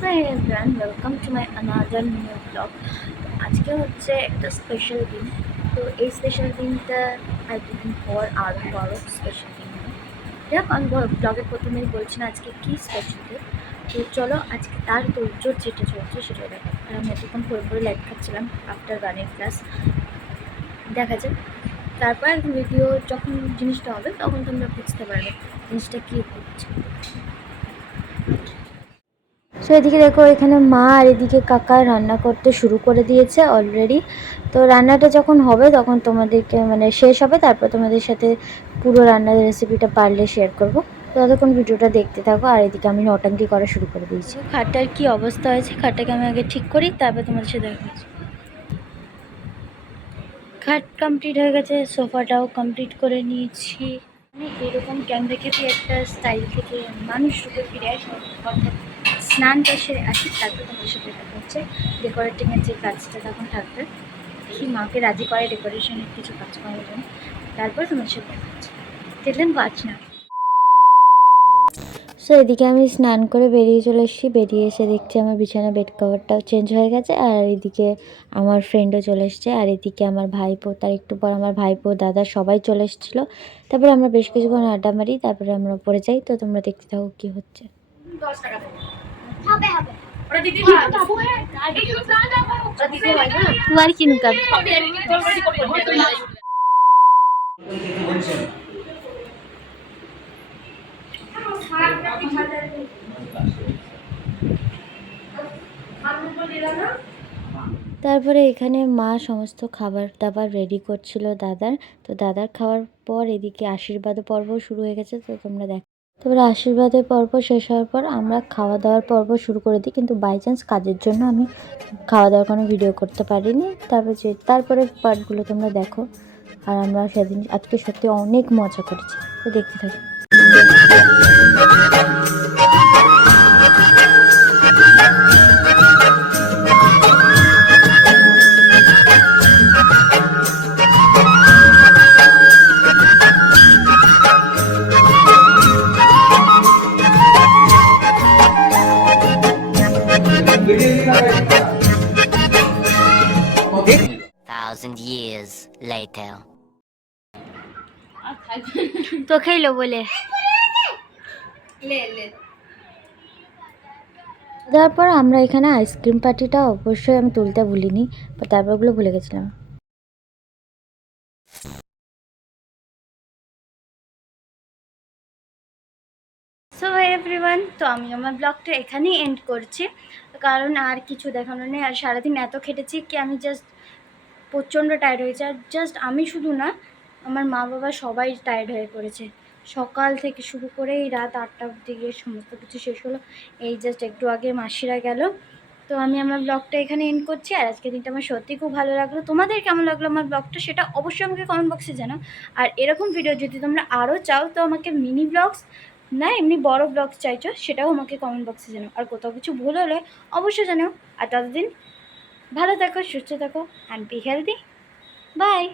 So hey everyone, welcome to my another new vlog. আজকে হচ্ছে একটা স্পেশাল দিন। তো এই স্পেশাল দিনটা এতদিন পর আরও বড় স্পেশাল দিন হবে। যাক, আমি ব্লগের প্রথমেই বলছি না আজকে কী স্পেশাল দিন। তো চলো আজকে তার তোড়জোড় যেটা চলছে সেটা দেখো। আর আমি এতক্ষণ পরে লাইট খাচ্ছিলাম আফটার গানের ক্লাস। দেখা যাক, তারপর ভিডিও যখন জিনিসটা হবে তখন তোমরা বুঝতে পারবে জিনিসটা কী হচ্ছে। সো এদিকে দেখো, এখানে মা আর এদিকে কাকা রান্না করতে শুরু করে দিয়েছে অলরেডি। তো রান্নাটা যখন হবে তখন তোমাদেরকে শেষ হবে, তারপর তোমাদের সাথে পুরো রান্নার রেসিপিটা পারলে শেয়ার করব। তো ততক্ষণ ভিডিওটা দেখতে থাকো। আর এদিকে আমি নটাঙ্কি করা শুরু করে দিয়েছি। খাটটার কি অবস্থা হয়েছে, খাটটাকে আমি আগে ঠিক করি, তারপর তোমাদের সাথে দেখা হচ্ছে। খাট কমপ্লিট হয়ে গেছে, সোফাটাও কমপ্লিট করে নিয়েছি। আমি এরকম ক্যামেরা থেকে একটা স্টাইল থেকে মানুষ রূপে ফিরে আসে, অর্থাৎ স্নানটা সেরে আসি, তারপর তোমার সাথে দেখা হচ্ছে ডেকোরেটিংয়ের যে কাজটা তখন থাকবে। দেখি মাকে রাজি করে ডেকোরেশনের কিছু কাজ করার জন্য, তারপর তোমার সাথে দেখা হচ্ছে। দেখলেন কাজ না। সো এদিকে আমি স্নান করে বেরিয়ে চলে এসেছি। বেরিয়ে এসে দেখছি আমার বিছানা বেড কভারটাও চেঞ্জ হয়ে গেছে, আর এদিকে আমার ফ্রেন্ডও চলে এসছে। আর এদিকে আমার ভাইপো, তার একটু পর আমার ভাইপো দাদা সবাই চলে এসেছিলো। তারপরে আমরা বেশ কিছুক্ষণ আড্ডা মারি, তারপরে আমরা উপরে যাই। তো তোমরা দেখতে থাকো কী হচ্ছে। তারপরে এখানে মা সমস্ত খাবার দাবার রেডি করছিল দাদার। তো দাদার খাওয়ার পর এদিকে আশীর্বাদ পর্ব শুরু হয়ে গেছে। তো তোমরা দেখো, তারপরে আশীর্বাদের পর্ব শেষ হওয়ার পর আমরা খাওয়া দাওয়ার পর্ব শুরু করে দিই। কিন্তু বাই চান্স কাজের জন্য আমি খাওয়া দাওয়ার কোনো ভিডিও করতে পারিনি। তারপরে পার্টগুলো তোমরা দেখো। আর আমরা সেদিন আজকে সত্যি অনেক মজা করেছি। তো দেখতে থাকো। Thousand years later. তো খেলো বলে তারপর আমরা এখানে আইসক্রিম পার্টিটা অবশ্যই আমি তুলতে ভুলিনি, তারপর ওগুলো ভুলে গেছিলাম। সো হাই এভরিওয়ান, তো আমি আমার ব্লগটা এখানেই এন্ড করছি, কারণ আর কিছু দেখানো নেই। আর সারাদিন এত খেটেছি কি আমি জাস্ট প্রচণ্ড টায়ার্ড হয়েছে। আর জাস্ট আমি শুধু না, আমার মা বাবা সবাই টায়ার্ড হয়ে পড়েছে। সকাল থেকে শুরু করে এই রাত 8টা অবধি গিয়ে সমস্ত কিছু শেষ হলো। এই জাস্ট একটু আগে মাসিরা গেল। তো আমি আমার ব্লগটা এখানে এন্ড করছি। আর আজকের দিনটা আমার সত্যি খুব ভালো লাগলো। তোমাদের কেমন লাগলো আমার ব্লগটা সেটা অবশ্যই আমাকে কমেন্ট বক্সে জানাও। আর এরকম ভিডিও যদি তোমরা আরও চাও, তো আমাকে মিনি ব্লগস না এমনি বড় ব্লগস চাইছো, সেটাও আমাকে কমেন্ট বক্সে জানাও। আর কোথাও কিছু ভুল হলে অবশ্যই জানাও। আর ততদিন ভালো থাকো, সুস্থ থাকো, অ্যান্ড বি হেলদি। বাই।